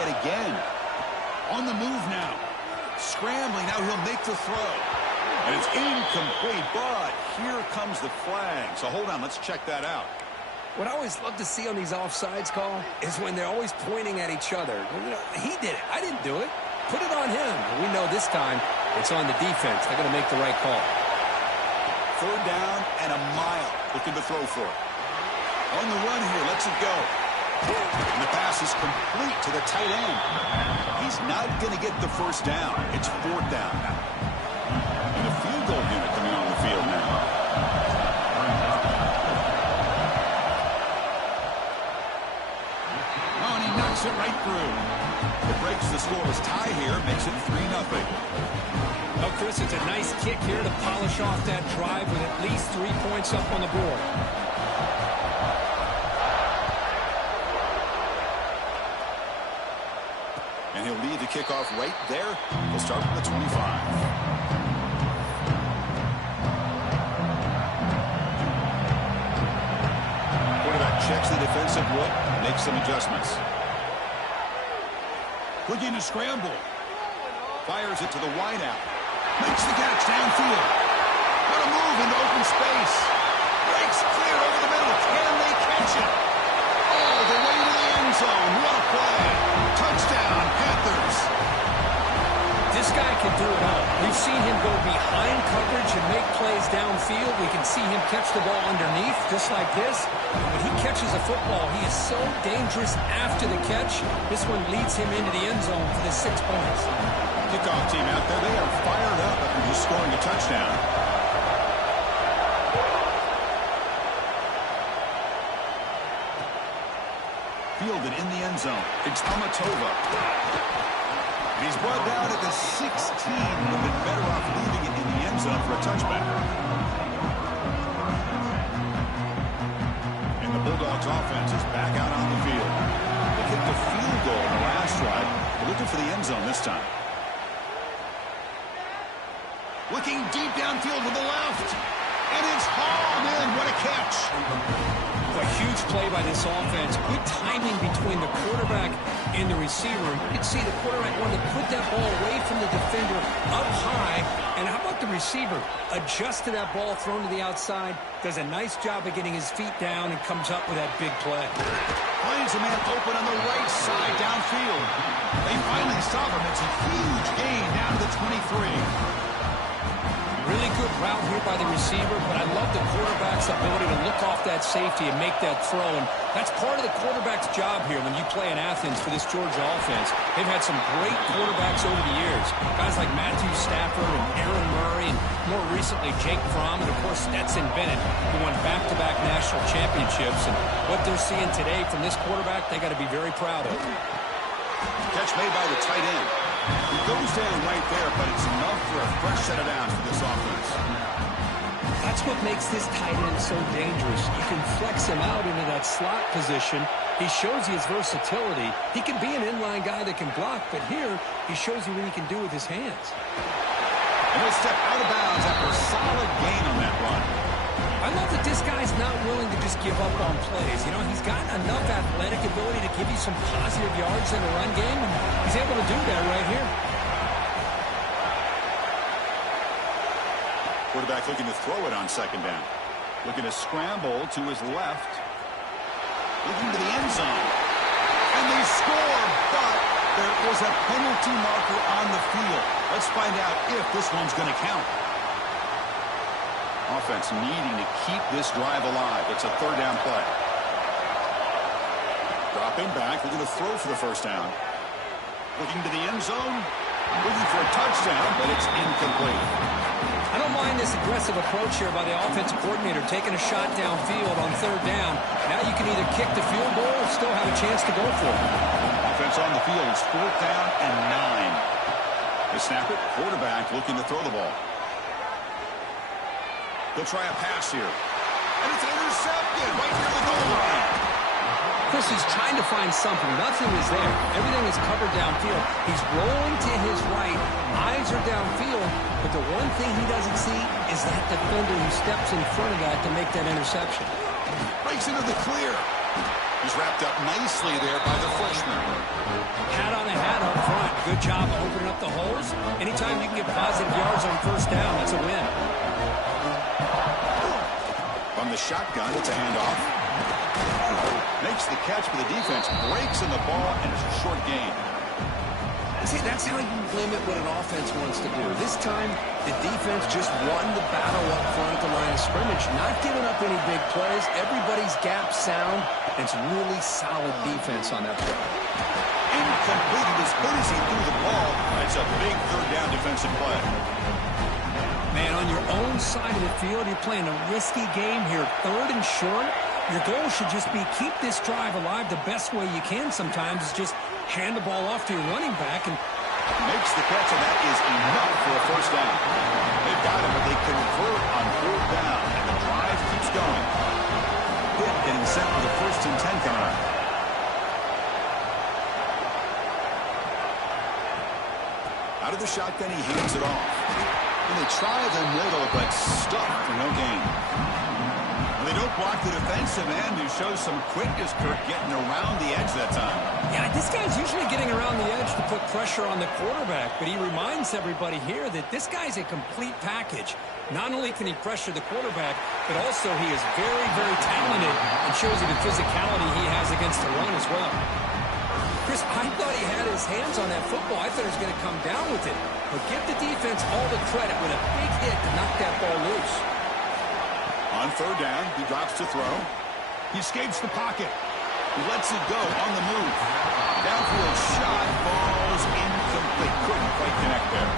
yet again. On the move now. Scrambling, now he'll make the throw. And it's incomplete, but here comes the flag. So hold on, let's check that out. What I always love to see on these offsides call is when they're always pointing at each other. You know, he did it. I didn't do it. Put it on him. We know this time it's on the defense. They're going to make the right call. 3rd down and a mile. Looking to throw for it. On the run here, lets it go. And the pass is complete to the tight end. He's not going to get the first down. It's 4th down now. And the field goal unit coming on the field now. Oh, and he knocks it right through. It breaks the scoreless tie here, makes it 3-0. Oh, Chris, it's a nice kick here to polish off that drive with at least 3 points up on the board. And he'll lead the kickoff right there. He'll start from the 25. Checks the defensive look, makes some adjustments. Looking to scramble. Fires it to the wideout. Makes the catch downfield. What a move into open space. Breaks clear over the middle. Can they catch it? All the way to the end zone. What a play. Touchdown, Panthers. This guy can do it all. We've seen him go behind coverage and make plays downfield. We can see him catch the ball underneath, just like this. When he catches a football, he is so dangerous after the catch. This one leads him into the end zone for the 6 points. Kickoff team out there, they are fired up after just scoring a touchdown. Fielded in the end zone. It's Amatova. And he's brought down at the 16. Would have been better off leaving it in the end zone for a touchback. And the Bulldogs offense is back out on the field. They kicked a field goal in the last drive. They're looking for the end zone this time. Looking deep downfield to the left. And it's hauled in. What a catch. A huge play by this offense. Good timing between the quarterback and the receiver. You can see the quarterback wanted to put that ball away from the defender up high. And how about the receiver? Adjust to that ball thrown to the outside. Does a nice job of getting his feet down and comes up with that big play. Finds a man open on the right side downfield. They finally stop him. It's a huge gain down to the 23. Really good route here by the receiver, but I love the quarterback's ability to look off that safety and make that throw. And that's part of the quarterback's job here when you play in Athens for this Georgia offense. They've had some great quarterbacks over the years. Guys like Matthew Stafford and Aaron Murray, and more recently Jake Fromm, and of course Stetson Bennett, who won back-to-back national championships. And what they're seeing today from this quarterback, they got to be very proud of. Catch made by the tight end. He goes down right there, but it's enough for a fresh set of downs for this offense. That's what makes this tight end so dangerous. You can flex him out into that slot position. He shows you his versatility. He can be an inline guy that can block, but here he shows you what he can do with his hands. And he'll step out of bounds after a solid gain on that run. I love that this guy's not willing to just give up on plays. You know, he's got enough athletic ability to give you some positive yards in the run game, and he's able to do that right here. Quarterback looking to throw it on 2nd down. Looking to scramble to his left. Looking to the end zone. And they score, but there is a penalty marker on the field. Let's find out if this one's going to count. Offense needing to keep this drive alive. It's a 3rd down play. Dropping back, looking to throw for the 1st down. Looking to the end zone. Looking for a touchdown, but it's incomplete. I don't mind this aggressive approach here by the offensive coordinator, taking a shot downfield on 3rd down. Now you can either kick the field goal or still have a chance to go for it. Offense on the field is 4th down and 9. They snap it. Quarterback looking to throw the ball. They'll try a pass here. And it's intercepted right near the goal line. Chris, he's trying to find something. Nothing is there. Everything is covered downfield. He's rolling to his right. Eyes are downfield. But the one thing he doesn't see is that defender who steps in front of that to make that interception. Breaks into the clear. He's wrapped up nicely there by the freshman. Hat on a hat up front. Good job opening up the holes. Anytime you can get positive yards on first down, that's a win. From the shotgun, it's a handoff. Makes the catch, but the defense breaks in the ball, and it's a short gain. See, that's how you limit what an offense wants to do. This time, the defense just won the battle up front at the line of scrimmage, not giving up any big plays. Everybody's gap sound. It's really solid defense on that play. Incomplete, and as good as he threw the ball, that's a big third down defensive play. Man, on your own side of the field, you're playing a risky game here. Third and short. Your goal should just be keep this drive alive the best way you can sometimes is just hand the ball off to your running back and makes the catch, and that is enough for a first down. They've got him, but they convert on third down, and the drive keeps going. Pitt getting set for the 1st and 10 coming up. Out of the shotgun, he hands it off. And they try the middle, but stuck for no gain. They don't block the defensive end, who shows some quickness, Kirk, getting around the edge that time. Yeah, this guy's usually getting around the edge to put pressure on the quarterback, but he reminds everybody here that this guy's a complete package. Not only can he pressure the quarterback, but also he is very, very talented and shows you the physicality he has against the run as well. Chris, I thought he had his hands on that football. I thought he was going to come down with it. But give the defense all the credit with a big hit to knock that ball loose. On third down, he drops to throw. He escapes the pocket. He lets it go on the move. Downfield shot, falls incomplete. Couldn't quite connect there.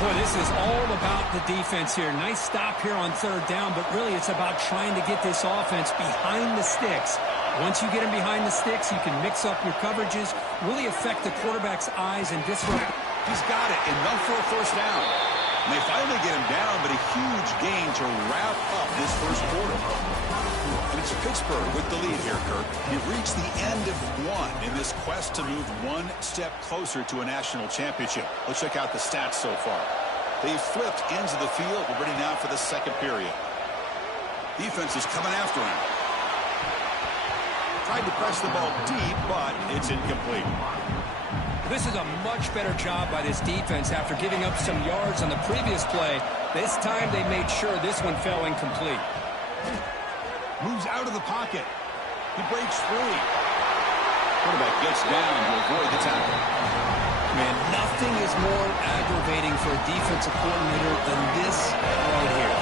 Boy, this is all about the defense here. Nice stop here on third down, but really it's about trying to get this offense behind the sticks. Once you get him behind the sticks, you can mix up your coverages, really affect the quarterback's eyes and disrupt. He's got it. Enough for a first down. And they finally get him down, but a huge gain to wrap up this first quarter. And it's Pittsburgh with the lead here, Kirk. You've reached the end of one in this quest to move one step closer to a national championship. Let's check out the stats so far. They've flipped ends of the field. We're ready now for the second period. Defense is coming after him. Tried to press the ball deep, but it's incomplete. This is a much better job by this defense after giving up some yards on the previous play. This time they made sure this one fell incomplete. Moves out of the pocket. He breaks free. Quarterback gets down to avoid the tackle. Man, nothing is more aggravating for a defensive coordinator than this right here.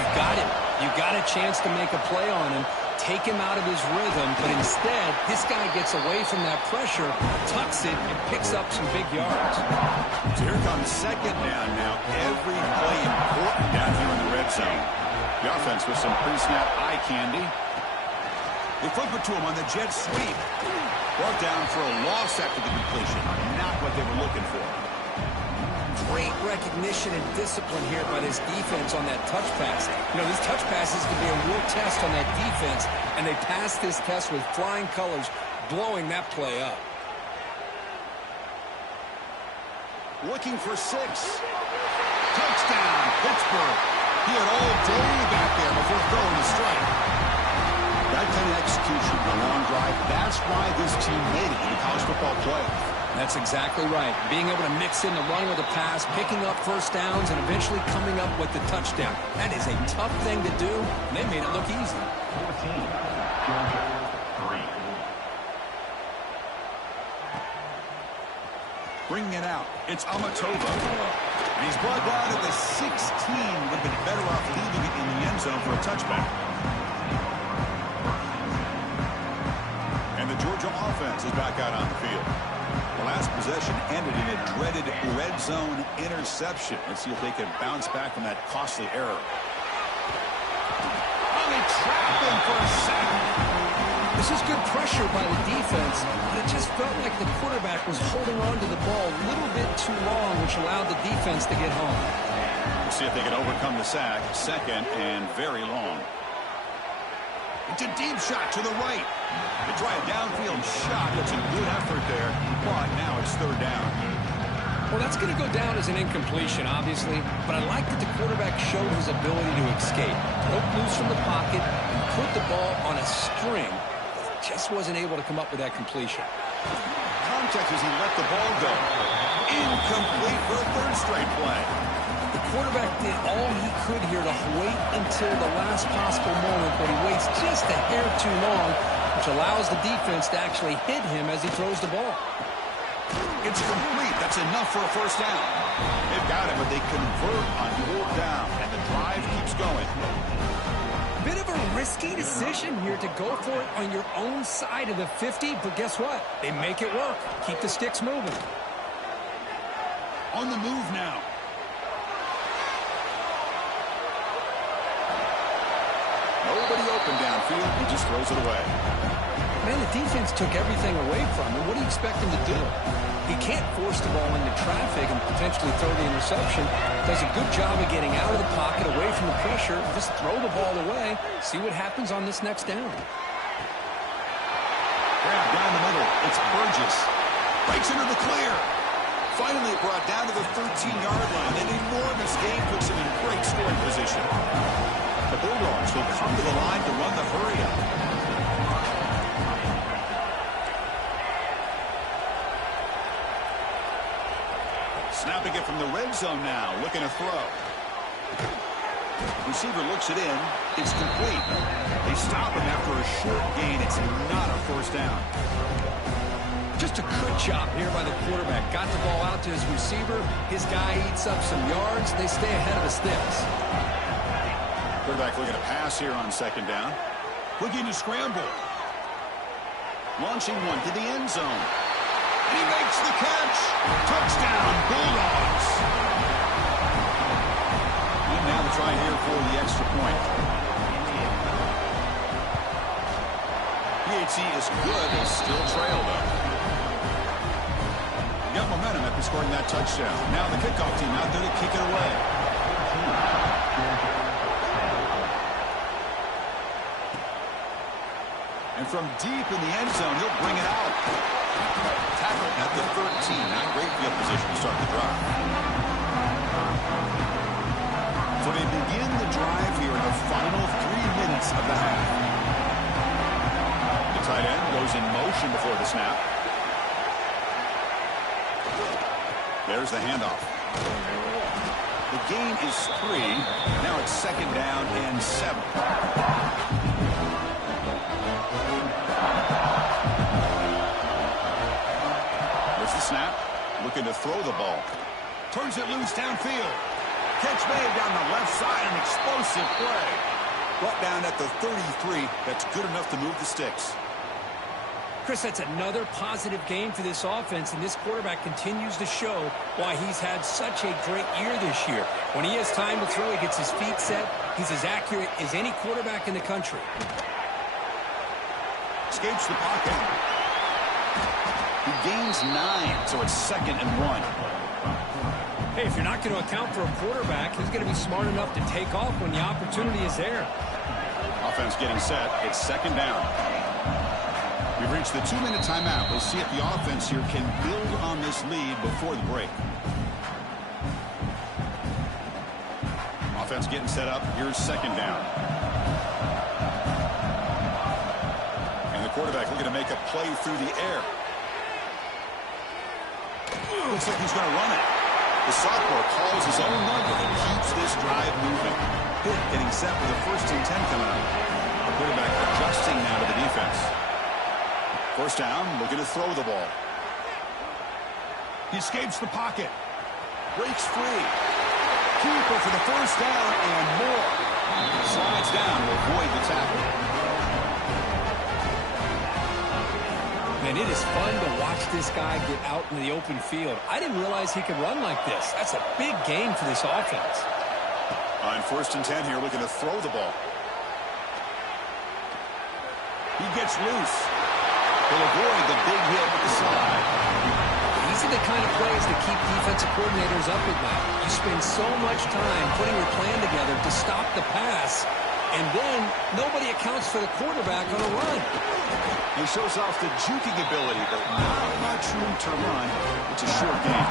You've got him. You've got a chance to make a play on him, take him out of his rhythm, but instead, this guy gets away from that pressure, tucks it, and picks up some big yards. So here comes second down now. Every play important down here in the red zone. The offense with some pre-snap eye candy. They flip it to him on the jet sweep. Brought down for a loss after the completion. Not what they were looking for. Great recognition and discipline here by this defense on that touch pass. You know, these touch passes can be a real test on that defense, and they passed this test with flying colors, blowing that play up. Looking for 6. Touchdown, Pittsburgh. He had all day back there before throwing the strike. That kind of execution, the long drive, that's why this team made it in the college football playoff. That's exactly right. Being able to mix in the run with the pass, picking up first downs, and eventually coming up with the touchdown. That is a tough thing to do, and they made it look easy. 14, Georgia, 3. Bringing it out, it's Amatova. And he's brought down at the 16. Would have been better off leaving it in the end zone for a touchback. And the Georgia offense is back out on the field. The last possession ended in a dreaded red zone interception. Let's see if they can bounce back from that costly error. Oh, they trapped him for a sack. This is good pressure by the defense, but it just felt like the quarterback was holding on to the ball a little bit too long, which allowed the defense to get home. We'll see if they can overcome the sack. Second and very long. It's a deep shot to the right. They try a downfield shot. It's a good effort there, but now it's third down. Well, that's going to go down as an incompletion, obviously, but I like that the quarterback showed his ability to escape, broke loose from the pocket, and put the ball on a string. just wasn't able to come up with that completion. Contact as he let the ball go. Incomplete for a third straight play. The quarterback did all he could here to wait until the last possible moment, but he waits just a hair too long, which allows the defense to actually hit him as he throws the ball. It's complete. That's enough for a first down. They've got it, but they convert on fourth down, and the drive keeps going. Bit of a risky decision here to go for it on your own side of the 50, but guess what? They make it work. Keep the sticks moving. On the move now. Nobody open downfield. He just throws it away. Man, the defense took everything away from him. What do you expect him to do? He can't force the ball into traffic and potentially throw the interception. Does a good job of getting out of the pocket, away from the pressure. Just throw the ball away. See what happens on this next down. Grab down the middle. It's Burgess. Breaks into the clear. Finally brought down to the 13-yard line. An enormous gain puts him in great scoring position. The Bulldogs will come to the line to run the hurry-up. Snapping it from the red zone now, looking to throw. Receiver looks it in. It's complete. They stop him after a short gain. It's not a first down. Just a good job here by the quarterback. Got the ball out to his receiver. His guy eats up some yards. They stay ahead of the sticks. Quarterback looking to pass here on second down. Looking to scramble. Launching one to the end zone. And he makes the catch. Touchdown, Bulldogs. And now the try here for the extra point. PAT is good. They still trail, though. They got momentum after scoring that touchdown. Now the kickoff team out there to kick it away. And from deep in the end zone, he'll bring it out. Tackle at the 13. Not great field position to start the drive. So they begin the drive here in the final 3 minutes of the half. The tight end goes in motion before the snap. There's the handoff. The gain is 3. Now it's second down and 7. Snap, looking to throw the ball. Turns it loose downfield. Catch made down the left side, an explosive play. Brought down at the 33. That's good enough to move the sticks. Chris, that's another positive game for this offense, and this quarterback continues to show why he's had such a great year this year. When he has time to throw, he gets his feet set. He's as accurate as any quarterback in the country. Escapes the pocket. He gains 9, so it's second and 1. Hey, if you're not going to account for a quarterback, he's going to be smart enough to take off when the opportunity is there. Offense getting set. It's second down. We've reached the 2-minute timeout. We'll see if the offense here can build on this lead before the break. Offense getting set up. Here's second down. And the quarterback looking to make a play through the air. Looks like he's going to run it. The sophomore calls his own number and keeps this drive moving. Pitt getting set for the first and 10 coming up. The quarterback adjusting now to the defense. First down, looking to throw the ball. He escapes the pocket. Breaks free. Keeper for the first down and more. Slides down to avoid the tackle. Man, it is fun to watch this guy get out in the open field. I didn't realize he could run like this. That's a big game for this offense. On first and 10 here, looking to throw the ball. He gets loose. He'll avoid the big hit with the slide. These are the kind of plays that keep defensive coordinators up at night. You spend so much time putting your plan together to stop the pass, and then nobody accounts for the quarterback on a run. He shows off the juking ability, but not much room to run. It's a short game.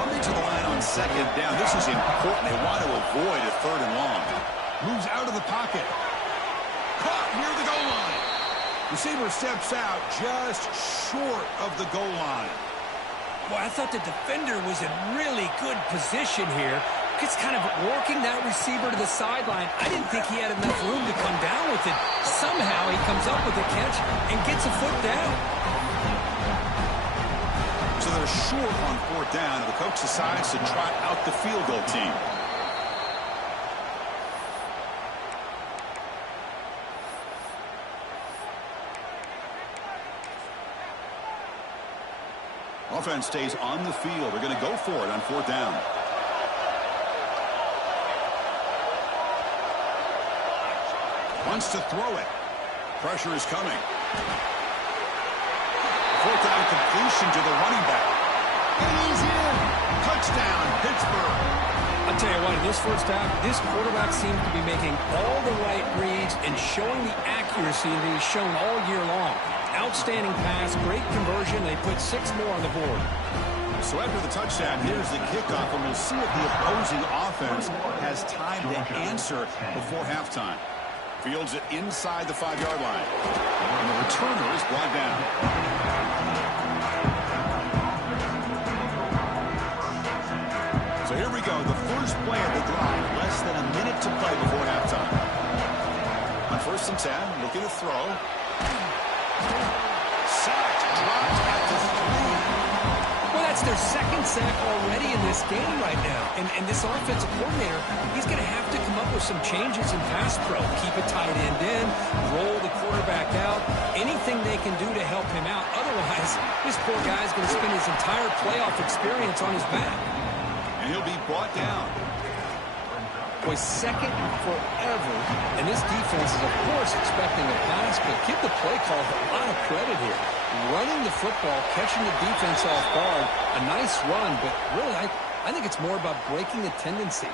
Coming to the line on second down. This is important. They want to avoid a third and long. Moves out of the pocket. Caught near the goal line. Receiver steps out just short of the goal line. Well, I thought the defender was in really good position here. Just kind of working that receiver to the sideline. I didn't think he had enough room to come down with it. Somehow he comes up with a catch and gets a foot down. So they're short on 4th down, and the coach decides to trot out the field goal team. Offense stays on the field. They're going to go for it on 4th down. Wants to throw it. Pressure is coming. 4th down completion to the running back. And he's in. Touchdown, Pittsburgh. I'll tell you what, in this first half, this quarterback seems to be making all the right reads and showing the accuracy that he's shown all year long. Outstanding pass, great conversion. They put 6 more on the board. So after the touchdown, here's the kickoff, and we'll see if the opposing offense has time to answer before halftime. Fields it inside the 5-yard line. And the returner is brought down. So here we go, the first play of the drive, less than a minute to play before halftime. On 1st and 10, looking to throw. Sacked, dropped at the 3. Well, that's their 2nd sack already in this game right now. And this offensive coordinator, he's going to have to come up with some changes in pass pro. Keep a tight end in, roll the quarterback out, anything they can do to help him out. Otherwise, this poor guy's going to spend his entire playoff experience on his back. And he'll be brought down. Boy, 2nd and forever. And this defense is, of course, expecting a pass, but give the play call a lot of credit here. Running the football, catching the defense off guard, a nice run, but really, I think it's more about breaking a tendency.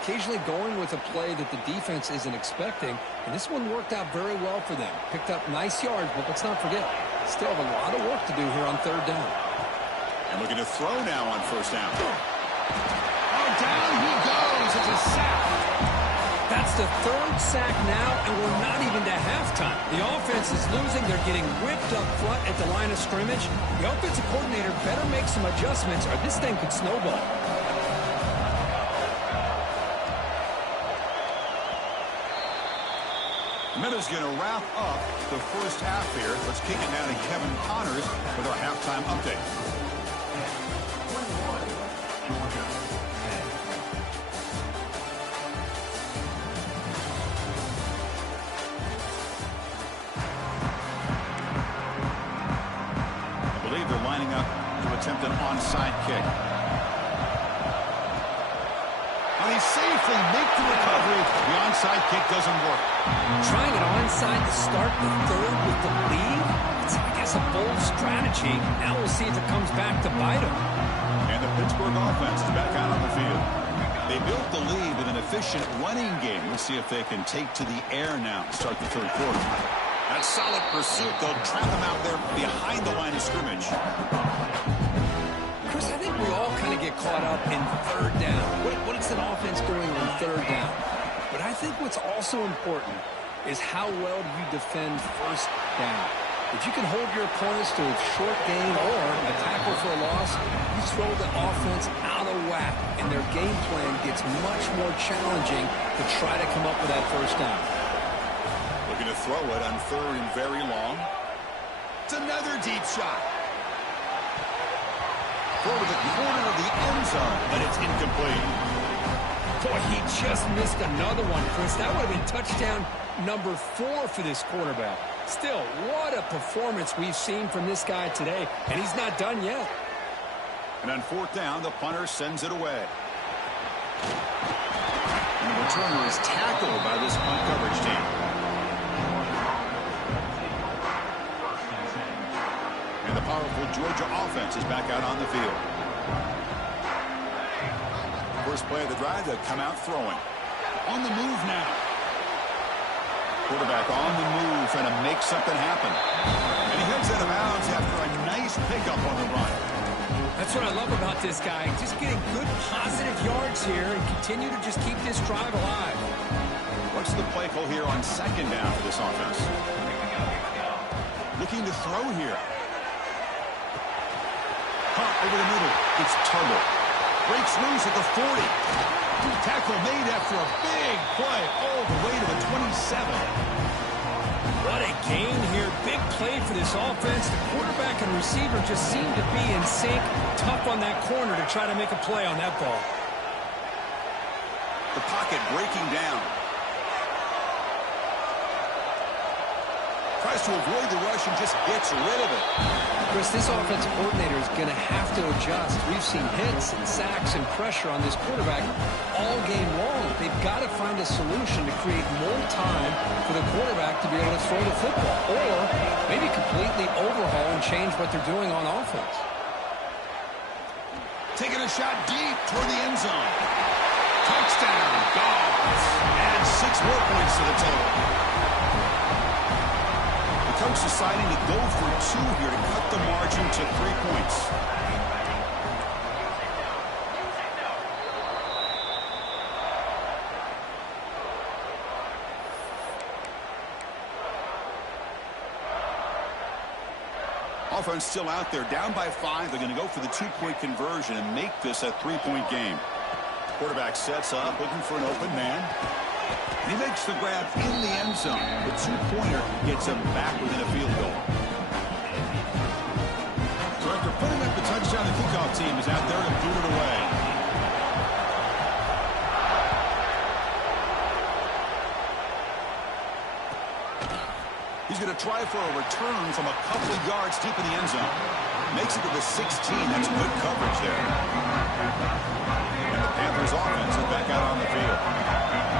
Occasionally going with a play that the defense isn't expecting, and this one worked out very well for them. Picked up nice yards, but let's not forget, still have a lot of work to do here on 3rd down. And looking to throw now on 1st down. Oh, down he goes. It's a sack. That's the 3rd sack now, and we're not even to halftime. The offense is losing. They're getting whipped up front at the line of scrimmage. The offensive coordinator better make some adjustments, or this thing could snowball. Minutes going to wrap up the first half here. Let's kick it down to Kevin Connors with our halftime update. I believe they're lining up to attempt an onside kick. And they safely make the recovery. The onside kick doesn't work. Trying it onside to start the 3rd with the lead? It's, I guess, a bold strategy. Now we'll see if it comes back to bite them. And the Pittsburgh offense is back out on the field. They built the lead with an efficient running game. Let's see if they can take to the air now to start the 3rd quarter. That solid pursuit. They'll trap them out there behind the line of scrimmage. Chris, I think we all kind of get caught up in 3rd down. What is an offense doing on 3rd down? But I think what's also important is how well do you defend 1st down. If you can hold your opponents to a short gain or a tackle for a loss, you throw the offense out of whack, and their game plan gets much more challenging to try to come up with that 1st down. Looking to throw it on 3rd and very long. It's another deep shot. Throw to the corner of the end zone, but it's incomplete. Boy, he just missed another one, Chris. That would have been touchdown number 4 for this quarterback. Still, what a performance we've seen from this guy today, and he's not done yet. And on 4th down, the punter sends it away. And the returner is tackled by this punt coverage team. And the powerful Georgia offense is back out on the field. First play of the drive, they come out throwing. On the move now. Quarterback on the move, trying to make something happen. And he heads out of bounds after a nice pickup on the run. That's what I love about this guy. Just getting good positive yards here and continue to just keep this drive alive. What's the play call here on 2nd down for this offense? Looking to throw here. Hunt over the middle. It's Tuggle. Breaks loose at the 40. Tackle made after a big play all the way to the 27. What a gain here. Big play for this offense. The quarterback and receiver just seem to be in sync. Tough on that corner to try to make a play on that ball. The pocket breaking down. Tries to avoid the rush and just gets rid of it. Chris, this offensive coordinator is going to have to adjust. We've seen hits and sacks and pressure on this quarterback all game long. They've got to find a solution to create more time for the quarterback to be able to throw the football, or maybe completely overhaul and change what they're doing on offense. Taking a shot deep toward the end zone. Touchdown, Dogs. And 6 more points to the total. The coach deciding to go for 2 here to cut the margin to 3 points. Offense still out there, down by 5. They're going to go for the 2-point conversion and make this a 3-point game. Quarterback sets up, looking for an open man. And he makes the grab in the end zone. The 2-pointer gets him back within a field goal. So after putting up the touchdown, the kickoff team is out there to boot it away. He's going to try for a return from a couple of yards deep in the end zone. Makes it to the 16. That's good coverage there. And the Panthers offense is back out on the field.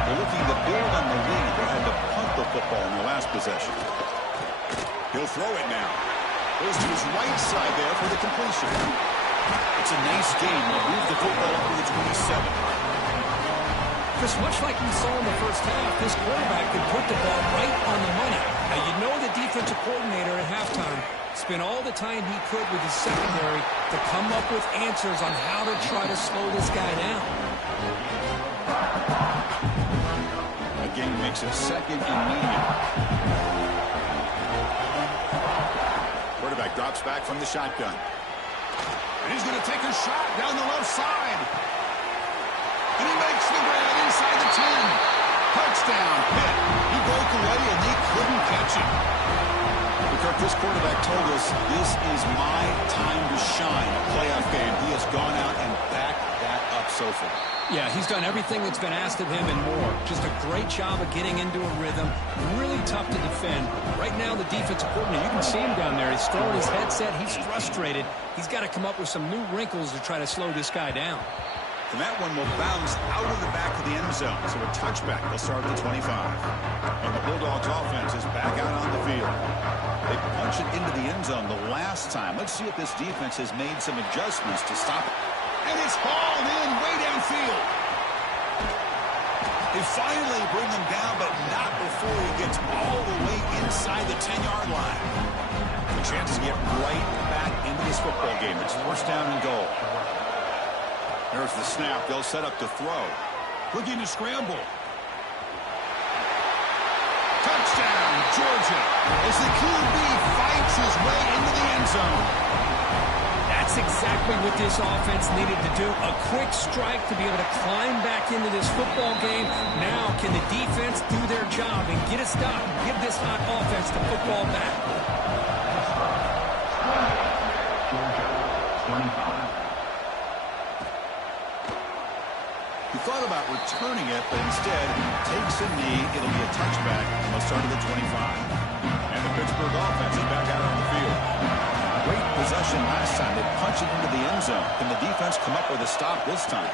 They're looking to build on the lead. They had to punt the football in their last possession. He'll throw it now. Goes to his right side there for the completion. It's a nice gain. They'll move the football up to the 27. Chris, much like we saw in the first half, this quarterback could put the ball right on the money. Now, you know the defensive coordinator at halftime spent all the time he could with his secondary to come up with answers on how to try to slow this guy down. Again, makes it 2nd and medium. Quarterback drops back from the shotgun. And he's going to take a shot down the left side. And he makes the grab inside the 10. Touchdown, Pitt. He broke away and they couldn't catch him. Kirk, this quarterback told us this is my time to shine. A playoff game. He has gone out and backed that up so far. Yeah, he's done everything that's been asked of him and more. Just a great job of getting into a rhythm. Really tough to defend. Right now, the defensive coordinator, you can see him down there. He's throwing his headset. He's frustrated. He's got to come up with some new wrinkles to try to slow this guy down. And that one will bounce out of the back of the end zone. So a touchback. They'll start at the 25. And the Bulldogs offense is back out on the field. They punch it into the end zone the last time. Let's see if this defense has made some adjustments to stop it. And it's hauled in way downfield. They finally bring him down, but not before he gets all the way inside the 10-yard line. A chance to get right back into this football game. It's 1st down and goal. There's the snap. They'll set up to throw. Looking to scramble. Touchdown, Georgia, as the QB fights his way into the end zone. That's exactly what this offense needed to do. A quick strike to be able to climb back into this football game. Now, can the defense do their job and get a stop and give this hot offense the football back? Georgia, 25. He thought about returning it, but instead takes a knee. It'll be a touchback. They'll start at the 25. And the Pittsburgh offense is back out on the field. Great possession last time. They punch it into the end zone. Can the defense come up with a stop this time?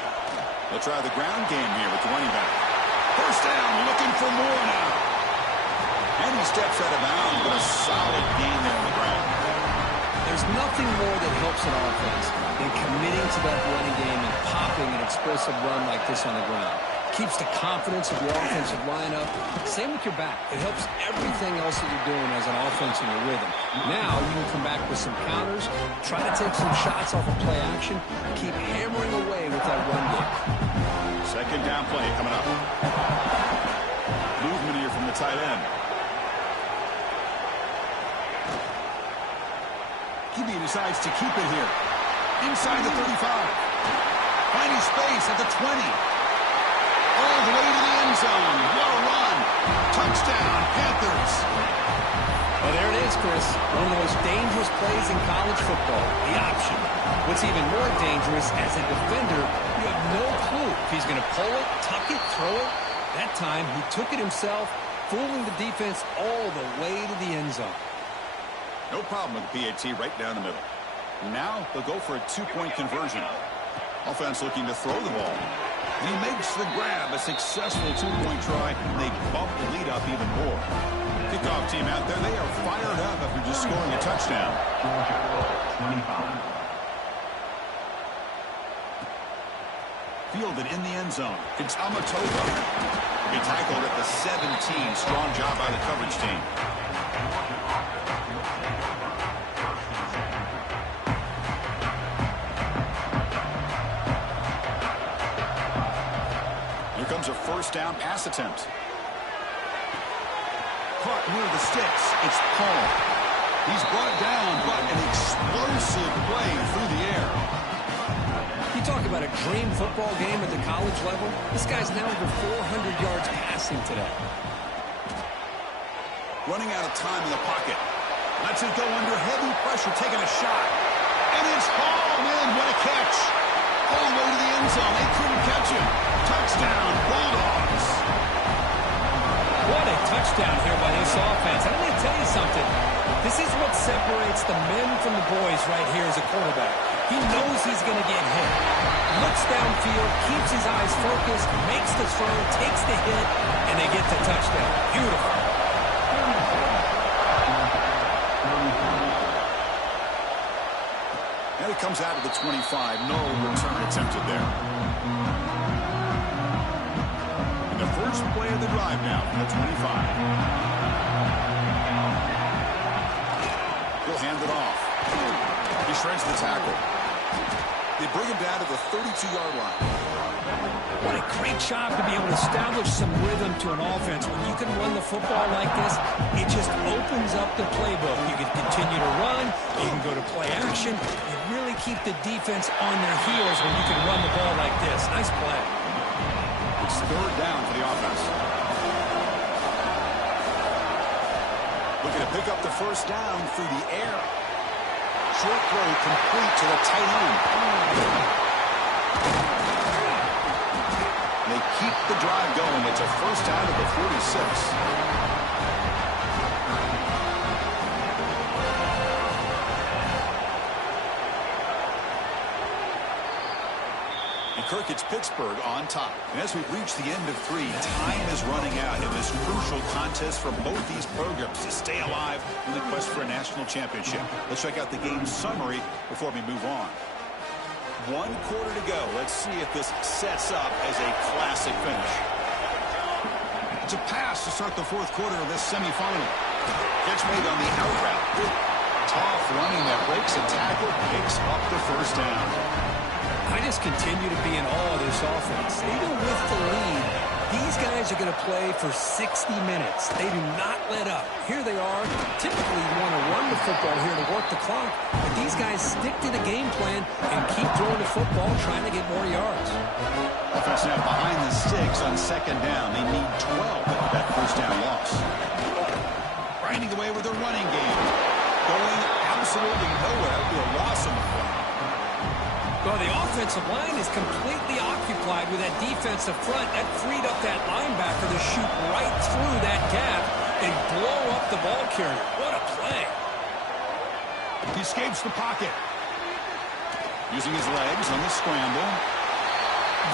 They'll try the ground game here with the running back. 1st down, looking for more now. And he steps out of bounds, but a solid gain there on the ground. There's nothing more that helps an offense than committing to that running game and popping an explosive run like this on the ground. Keeps the confidence of your offensive lineup. Same with your back. It helps everything else that you're doing as an offense in your rhythm. Now you can come back with some counters, try to take some shots off of play action, keep hammering away with that run game. 2nd down play coming up. Movement here from the tight end. QB decides to keep it here. Inside the 35. Finding space at the 20. All the way to the end zone. What a run. Touchdown, Panthers. Well, there it is, Chris. One of the most dangerous plays in college football, the option. What's even more dangerous, as a defender, you have no clue if he's going to pull it, tuck it, throw it. That time, he took it himself, fooling the defense all the way to the end zone. No problem with the PAT right down the middle. Now they'll go for a two-point conversion. Offense looking to throw the ball. And he makes the grab, a successful two-point try, and they bump the lead up even more. Kickoff team out there, they are fired up after just scoring a touchdown. Georgia, 25. Fielded in the end zone. It's Amatova. He tackled at the 17. Strong job by the coverage team. Here comes a first down pass attempt. Caught near the sticks. It's Paul. He's brought down, but an explosive play through the air. You talk about a dream football game at the college level. This guy's now over 400 yards passing today. Running out of time in the pocket. Lets it go under heavy pressure, taking a shot. And it's hauled in. What a catch. All the way to the end zone. They couldn't catch him. Touchdown, Bulldogs. What a touchdown here by this offense. And let me tell you something. This is what separates the men from the boys right here as a quarterback. He knows he's going to get hit. Looks downfield, keeps his eyes focused, makes the throw, takes the hit, and they get the touchdown. Beautiful. And it comes out of the 25. No return attempted there. And the first play of the drive now from the 25. He'll hand it off. He shreds the tackle. They bring him down to the 32-yard line. What a great job to be able to establish some rhythm to an offense. When you can run the football like this, it just opens up the playbook. You can continue to run. You can go to play action. You really keep the defense on their heels when you can run the ball like this. Nice play. It's third down for the offense. Looking to pick up the first down through the air. Short throw complete to the tight end. They keep the drive going. It's a first down to the 46. And Kirk, it's Pittsburgh on top. And as we reach the end of 3, time is running out in this crucial contest for both these programs to stay alive in the quest for a national championship. Let's check out the game summary before we move on. 1 quarter to go. Let's see if this sets up as a classic finish. It's a pass to start the 4th quarter of this semifinal. Catch made on the out route. Tough running that breaks a tackle, picks up the first down. I just continue to be in awe of this offense. Even with the lead, these guys are going to play for 60 minutes. They do not let up. Here they are. Typically, you want to run the football here to work the clock, but these guys stick to the game plan and keep throwing the football, trying to get more yards. Offense now behind the sticks on 2nd down. They need 12 at that first down loss. Grinding away with a running game. Going absolutely nowhere to a loss on the play. Well, the offensive line is completely occupied with that defensive front. That freed up that linebacker to shoot right through that gap and blow up the ball carrier. What a play. He escapes the pocket. Using his legs on the scramble.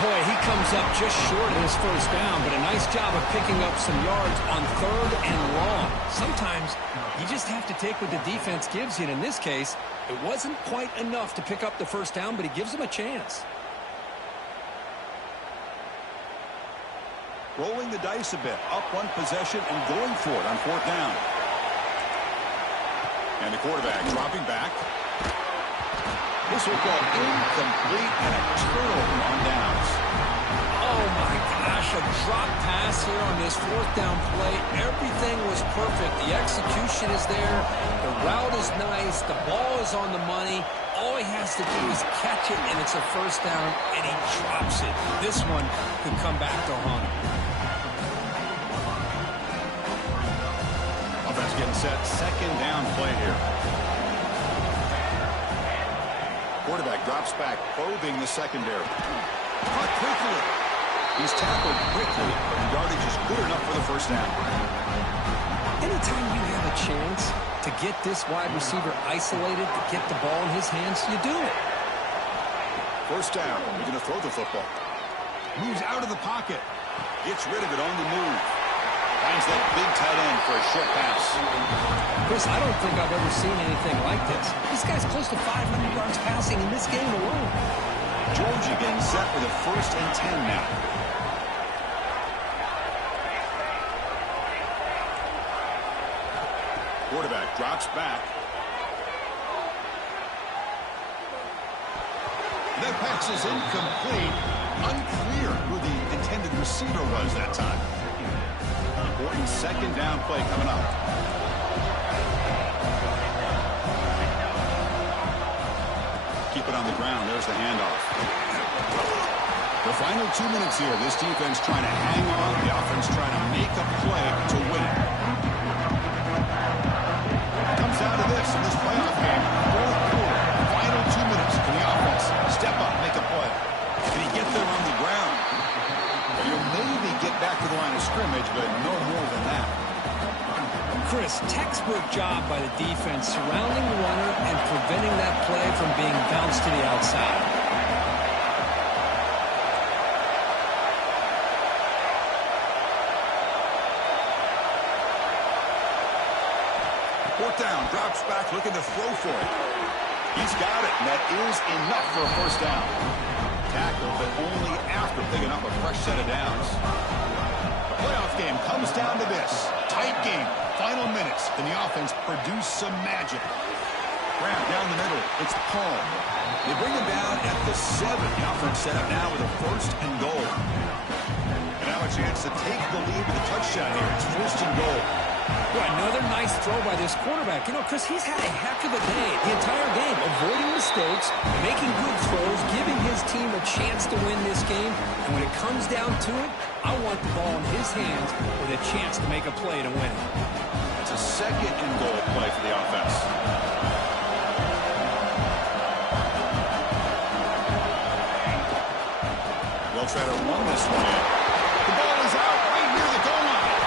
Boy, he comes up just short of his first down, but a nice job of picking up some yards on 3rd and long. Sometimes you just have to take what the defense gives you, and in this case, it wasn't quite enough to pick up the first down, but he gives them a chance. Rolling the dice a bit, up 1 possession and going for it on 4th down. And the quarterback dropping back. This will go incomplete and a turnover on downs. Oh, my gosh, a drop pass here on this fourth down play. Everything was perfect. The execution is there. The route is nice. The ball is on the money. All he has to do is catch it, and it's a first down, and he drops it. This one could come back to haunt him. Offense getting set. Second down play here. Quarterback drops back, probing the secondary. Caught quickly. He's tackled quickly, but the yardage is good enough for the first down. Anytime you have a chance to get this wide receiver isolated, to get the ball in his hands, you do it. First down. He's going to throw the football. Moves out of the pocket. Gets rid of it on the move. Finds that big tight end for a short pass. Chris, I don't think I've ever seen anything like this. This guy's close to 500 yards passing in this game alone. Georgia getting set with a 1st and 10 now. Quarterback drops back. That pass is incomplete. Unclear who the intended receiver was that time. Important second down play coming up. Keep it on the ground. There's the handoff. The final 2 minutes here. This defense trying to hang on. The offense trying to make a play to win it. Comes down to this in this playoff game. Fourth quarter. Final 2 minutes. Can the offense step up, make a play? Can he get there on the ground? You'll maybe get back to the line of scrimmage, but no more than that. Chris, textbook job by the defense surrounding the runner and preventing that play from being bounced to the outside. Fourth down, drops back, looking to throw for it. He's got it, and that is enough for a first down. Tackle, but only after picking up a fresh set of downs. The playoff game comes down to this. Tight game, final minutes. Can the offense produce some magic? Grab down the middle. It's Paul. They bring him down at the 7. The offense set up now with a 1st and goal. And now a chance to take the lead with a touchdown here. It's 1st and goal. Well, another nice throw by this quarterback. You know, Chris, he's had a heck of a day the entire game, avoiding mistakes, making good throws, giving his team a chance to win this game. And when it comes down to it, I want the ball in his hands with a chance to make a play to win it. It's a 2nd and goal play for the offense. They'll try to run this one in. The ball is out right near the goal line.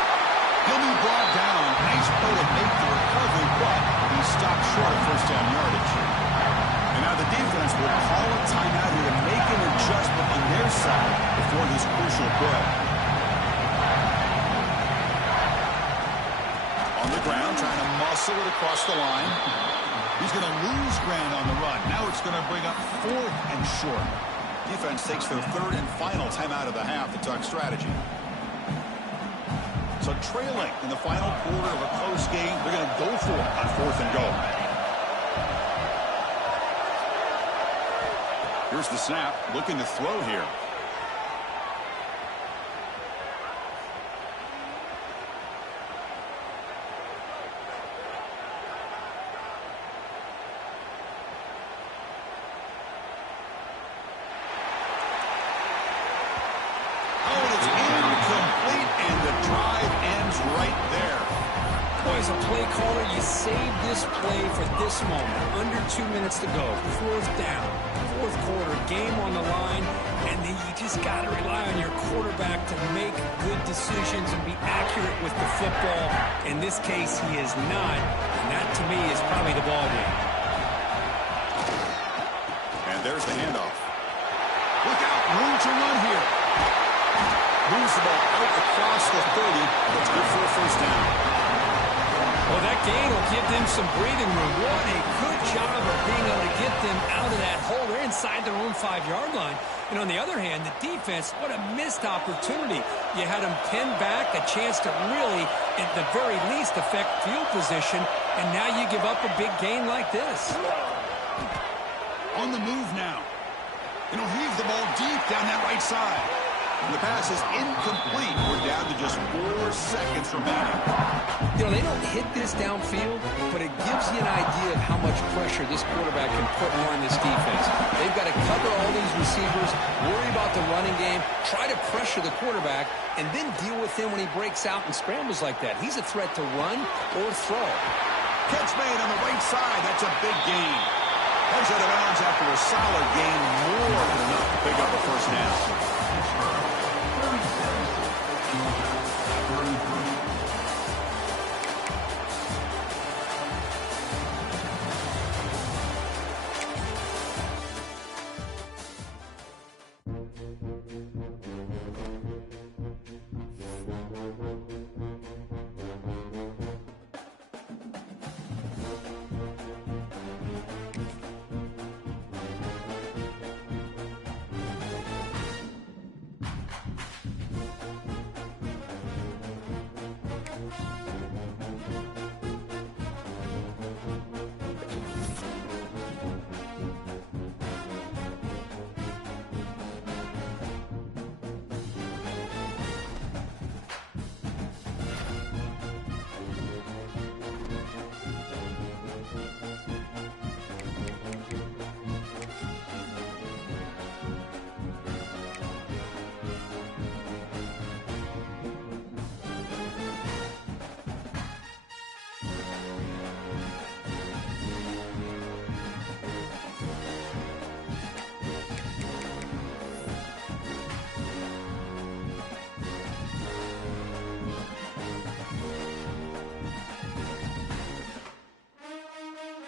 He'll be brought down. Nice play to make the recovery, but he stopped short of first down yardage. And now the defense will call a timeout here to make an adjustment on their side before this crucial play. On the ground, trying to muscle it across the line. He's going to lose ground on the run. Now it's going to bring up 4th and short. Defense takes their 3rd and final timeout of the half to talk strategy. So trailing in the final quarter of a close game, they're going to go for it on 4th and goal. Here's the snap, looking to throw here. As a play caller, you save this play for this moment. Under 2 minutes to go. 4th down. 4th quarter. Game on the line. And then you just got to rely on your quarterback to make good decisions and be accurate with the football. In this case, he is not. And that, to me, is probably the ball game. And there's the handoff. Look out. Room to run here. Moves the ball out across the 30. That's good for a first down. Well, that gain will give them some breathing room. What a good job of being able to get them out of that hole. They're inside their own 5-yard line. And on the other hand, the defense, what a missed opportunity. You had them pinned back, a chance to really, at the very least, affect field position. And now you give up a big gain like this. On the move now. And he'll heave the ball deep down that right side. And the pass is incomplete. We're down to just 4 seconds remaining. You know, they don't hit this downfield, but it gives you an idea of how much pressure this quarterback can put on this defense. They've got to cover all these receivers, worry about the running game, try to pressure the quarterback, and then deal with him when he breaks out and scrambles like that. He's a threat to run or throw. Catch made on the right side. That's a big gain. Heads out of bounds after a solid gain, more than enough to pick up a first down.